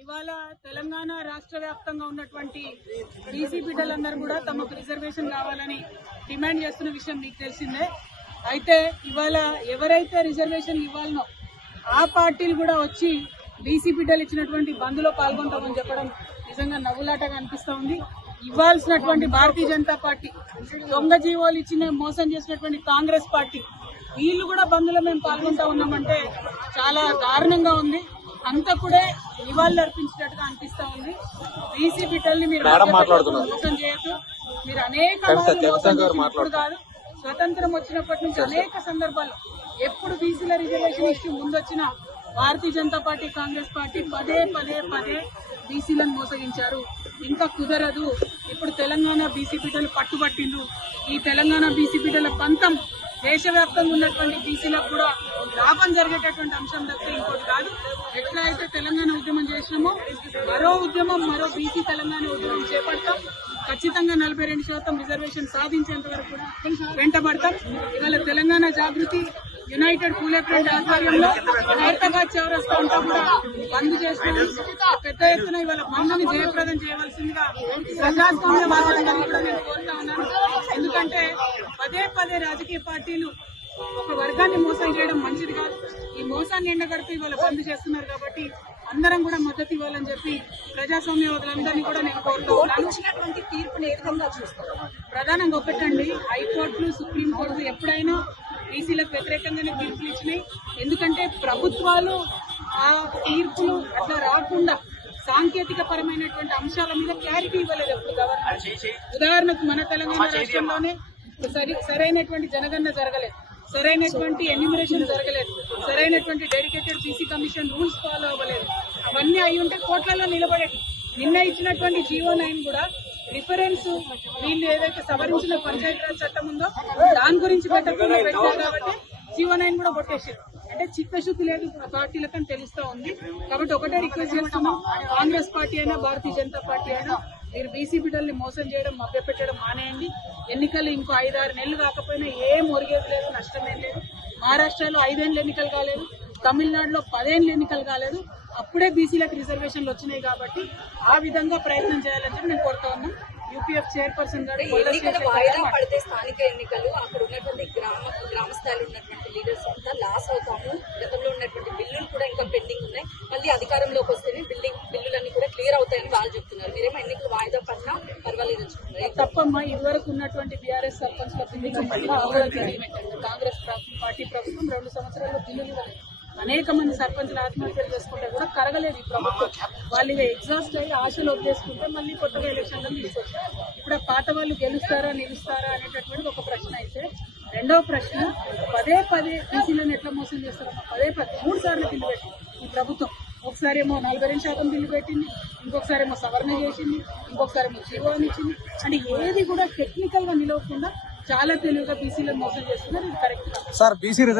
ఇవాళ తెలంగాణ రాష్ట్ర వ్యాప్తంగా ఉన్నటువంటి బీసీ బిడ్డలందరూ కూడా తమకు రిజర్వేషన్ కావాలని డిమాండ్ చేస్తున్న విషయం మీకు తెలిసిందే అయితే ఇవాళ ఎవరైతే రిజర్వేషన్ ఇవ్వాలనో ఆ పార్టీలు కూడా వచ్చి బీసీ బిడ్డలు ఇచ్చినటువంటి బంద్లో పాల్గొంటామని చెప్పడం నిజంగా నవ్వులాటగా అనిపిస్తూ ఉంది ఇవ్వాల్సినటువంటి భారతీయ జనతా పార్టీ దొంగ జీవోలు ఇచ్చిన మోసం చేసినటువంటి కాంగ్రెస్ పార్టీ వీళ్ళు కూడా బంద్లో మేము పాల్గొంటా ఉన్నామంటే చాలా దారుణంగా ఉంది అంతా కూడా ఇవాళ అర్పించినట్టుగా అనిపిస్తా ఉంది బీసీ బిడ్డల్ని మీరు మోసం చేయొద్దు మీరు అనేక మోసం కాదు స్వతంత్రం వచ్చినప్పటి నుంచి అనేక సందర్భాల్లో ఎప్పుడు బీసీల రిజర్వేషన్ ఇష్యూ ముందొచ్చినా భారతీయ జనతా పార్టీ కాంగ్రెస్ పార్టీ పదే పదే పదే బీసీలను మోసగించారు ఇంకా కుదరదు ఇప్పుడు తెలంగాణ బీసీ బిడ్డలు పట్టుబట్టిండు ఈ తెలంగాణ బీసీ బిడ్డల పంతం దేశవ్యాప్తంగా ఉన్నటువంటి బీసీలకు కూడా లాభం జరిగేటటువంటి అంశం తప్పితే ఇంకోటి కాదు ఎట్లా అయితే తెలంగాణ ఉద్యమం చేసినామో మరో ఉద్యమం మరో బీసీ తెలంగాణ ఉద్యమం చేపడతాం ఖచ్చితంగా నలభై రెండు శాతం రిజర్వేషన్ సాధించేంత వరకు కూడా వెంటబడతాం ఇవాళ తెలంగాణ జాగృతి యునైటెడ్ కూలర్ ఫ్రంట్ ఆధ్వర్యంలో హైదరాబాద్ చౌరస్తా అంతా కూడా బంద్ చేస్తున్నాం పెద్ద ఎత్తున ఇవాళ బంద్ని జయప్రదం చేయవలసిందిగా ప్రజాస్వామ్య వాతావరణాన్ని కూడా నేను కోరుతా ఉన్నాను ఎందుకంటే పదే పదే రాజకీయ పార్టీలు ఒక వర్గాన్ని మోసం చేయడం మంచిది కాదు ఈ మోసాన్ని ఎండగడుతూ ఇవాళ బంద్ చేస్తున్నారు కాబట్టి అందరం కూడా మద్దతు ఇవ్వాలని చెప్పి ప్రజాస్వామ్య వదలందరినీ కూడా నేను కోరుతున్నాను తీర్పుని ఏ విధంగా చూస్తాను ప్రధానంగా ఒకటండి హైకోర్టులు సుప్రీంకోర్టులు ఎప్పుడైనా బీసీలకు వ్యతిరేకంగానే తీర్పులు ఇచ్చినాయి ఎందుకంటే ప్రభుత్వాలు ఆ తీర్పులు అట్లా రాకుండా సాంకేతిక పరమైనటువంటి అంశాల మీద క్లారిటీ ఇవ్వలేదు ఎప్పుడు గవర్నమెంట్ ఉదాహరణకు మన తెలంగాణ రాష్ట్రంలోనే సరైనటువంటి జనగణన జరగలేదు సరైనటువంటి ఎన్యుమరేషన్ జరగలేదు సరైనటువంటి dedicated CC commission rules follow అవ్వలేదు అవన్నీ అయి ఉంటే కోట్లలో నిలబడేది నిన్న ఇచ్చినటువంటి జీవో నైన్ కూడా రిఫరెన్స్ వీళ్ళు ఏదైతే సవరించిన పంచాయతీరాజ్ చట్టం ఉందో దాని గురించి పెట్టకుండా పెట్టారు కాబట్టి జీవో నైన్ కూడా కొట్టేసారు అంటే చిత్తశుద్ధి లేదు పార్టీలకు అని తెలుస్తా ఉంది కాబట్టి ఒకటే రిక్వెస్ట్ చేస్తున్నాం కాంగ్రెస్ పార్టీ అయినా భారతీయ జనతా పార్టీ అయినా బీసీ బిడ్డల్ని మోసం చేయడం మభ్యపెట్టడం మానేయండి ఎన్నికలు ఇంకో ఐదారు నెలలు కాకపోయినా ఏం ఒరిగేది లేదు నష్టమేం లేదు మహారాష్ట్రలో ఐదేళ్ళు ఎన్నికలు కాలేదు తమిళనాడులో పదేళ్ళు ఎన్నికలు కాలేదు అప్పుడే బీసీలకు రిజర్వేషన్లు వచ్చినాయి కాబట్టి ఆ విధంగా ప్రయత్నం చేయాలని చెప్పి నేను కోరుతా ఉన్నాను యూపీఎఫ్ చైర్పర్సన్ గారు వాయిదా పడితే స్థానిక ఎన్నికలు అక్కడ ఉన్నటువంటి గ్రామ గ్రామ స్థాయిలో ఉన్నటువంటి లీడర్స్ అంతా లాస్ అవుతాము గతంలో ఉన్నటువంటి బిల్లులు కూడా ఇంకా పెండింగ్ ఉన్నాయి మళ్ళీ అధికారంలోకి వస్తేనే బిల్డింగ్ బిల్లులన్నీ కూడా క్లియర్ అవుతాయని వాళ్ళు చెప్తున్నారు మీరేమో ఎన్నికలు తప్పమ్మా ఇదివరకు ఉన్నటువంటి బీఆర్ఎస్ సర్పంచ్ల బిల్లులు కాంగ్రెస్ పార్టీ ప్రభుత్వం రెండు సంవత్సరాల్లో బిల్లులు అనేక మంది సర్పంచ్లు ఆత్మహత్యలు చేసుకుంటే కూడా కరగలేదు ఈ ప్రభుత్వం వాళ్ళు ఎగ్జాస్ట్ అయ్యి ఆశలు వదిలేసుకుంటే మళ్ళీ కొత్తగా ఎలక్షన్లు తీసుకొచ్చారు ఇప్పుడు ఆ పాత వాళ్ళు గెలుస్తారా నిలుస్తారా అనేటటువంటి ఒక ప్రశ్న అయితే రెండవ ప్రశ్న పదే పదే బీసీలను ఎట్లా మోసం చేస్తారన్న పదే పదే మూడు సార్లు బిల్లు ఈ ప్రభుత్వం ఒకసారేమో నలభై రెండు శాతం బిల్లు పెట్టింది ఇంకొకసారేమో సవరణ చేసింది ఇంకొకసారేమో జీవో ఇచ్చింది అంటే ఏది కూడా టెక్నికల్ గా నిలవకుండా చాలా తెలివిగా బీసీలను మోసం చేస్తున్నారు కరెక్ట్ సార్ బీసీ